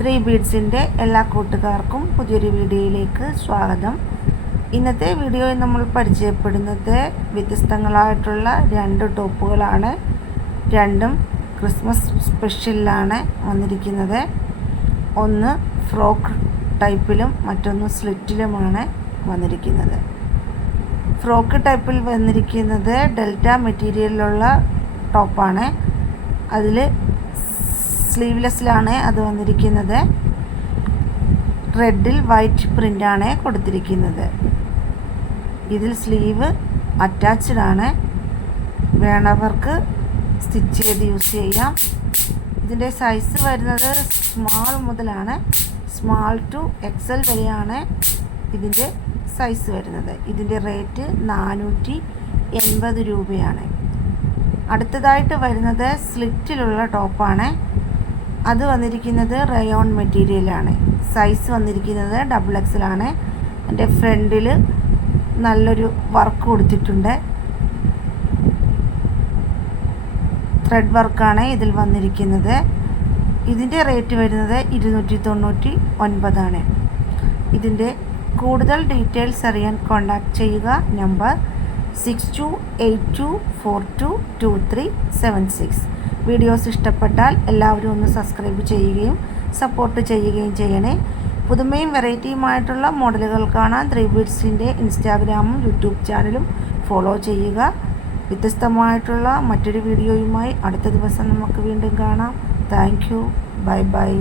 Three ബീഡ്സിന്റെ എല്ലാ കൂട്ടുകാർക്കും പുതിയൊരു വീഡിയോയിലേക്ക് സ്വാഗതം. ഇന്നത്തെ വീഡിയോയിൽ നമ്മൾ പരിചയപ്പെടുന്നത് വ്യത്യസ്തങ്ങളായിട്ടുള്ള രണ്ട് ടോപ്പുകളാണ്. രണ്ടും ക്രിസ്മസ് സ്പെഷ്യലിലാണ് വന്നിരിക്കുന്നത്. ഒന്ന് ഫ്രോക്ക് ടൈപ്പിലും മറ്റൊന്ന് സ്ലിറ്റിലുമാണ് വന്നിരിക്കുന്നത്. ഫ്രോക്ക് ടൈപ്പിൽ വന്നിരിക്കുന്നത് ഡെൽറ്റ മെറ്റീരിയലിലുള്ള ടോപ്പാണ്. അതിൽ സ്ലീവ്ലെസ്സിലാണ് അത് വന്നിരിക്കുന്നത്. റെഡിൽ വൈറ്റ് പ്രിന്റാണ് കൊടുത്തിരിക്കുന്നത്. ഇതിൽ സ്ലീവ് അറ്റാച്ച്ഡ് ആണ് വേണവർക്ക് സ്റ്റിച്ച് ചെയ്ത് യൂസ് ചെയ്യാം. ഇതിന്റെ സൈസ് വരുന്നത് സ്മാൾ മുതലാണ്. സ്മാൾ ടു എക്സൽ വരെയാണ് ഇതിന്റെ സൈസ് വരുന്നത്. ഇതിന്റെ റേറ്റ് നാനൂറ്റി എൺപത് രൂപയാണ്. അടുത്തതായിട്ട് വരുന്നത് സ്ലിറ്റിലുള്ള ടോപ്പാണ്. അത് വന്നിരിക്കുന്നത് റയോൺ മെറ്റീരിയലാണ് സൈസ് വന്നിരിക്കുന്നത് ഡബിൾ എക്സലാണ് എന്റെ ഫ്രണ്ടിൽ നല്ലൊരു വർക്ക് കൊടുത്തിട്ടുണ്ട്. ത്രെഡ് വർക്കാണ് ഇതിൽ വന്നിരിക്കുന്നത്. ഇതിന്റെ റേറ്റ് വരുന്നത് ഇരുന്നൂറ്റി തൊണ്ണൂറ്റി ഒൻപതാണ് ഇതിന്റെ കൂടുതൽ ഡീറ്റെയിൽസ് അറിയാൻ കോൺടാക്റ്റ് ചെയ്യുക. Number six two eight two four two two three seven six videos ഇഷ്ടപ്പെട്ടാൽ എല്ലാവരും ഒന്ന് സബ്സ്ക്രൈബ് ചെയ്യുകയും സപ്പോർട്ട് ചെയ്യുകയും ചെയ്യണേ. പുതുമയും വെറൈറ്റിയുമായിട്ടുള്ള മോഡലുകൾ കാണാൻ ത്രീ ബീഡ്സിന്റെ ഇൻസ്റ്റാഗ്രാമും യൂട്യൂബ് ചാനലും ഫോളോ ചെയ്യുക. വ്യത്യസ്തമായിട്ടുള്ള മറ്റൊരു വീഡിയോയുമായി അടുത്ത ദിവസം നമുക്ക് വീണ്ടും കാണാം. Thank you. Bye bye.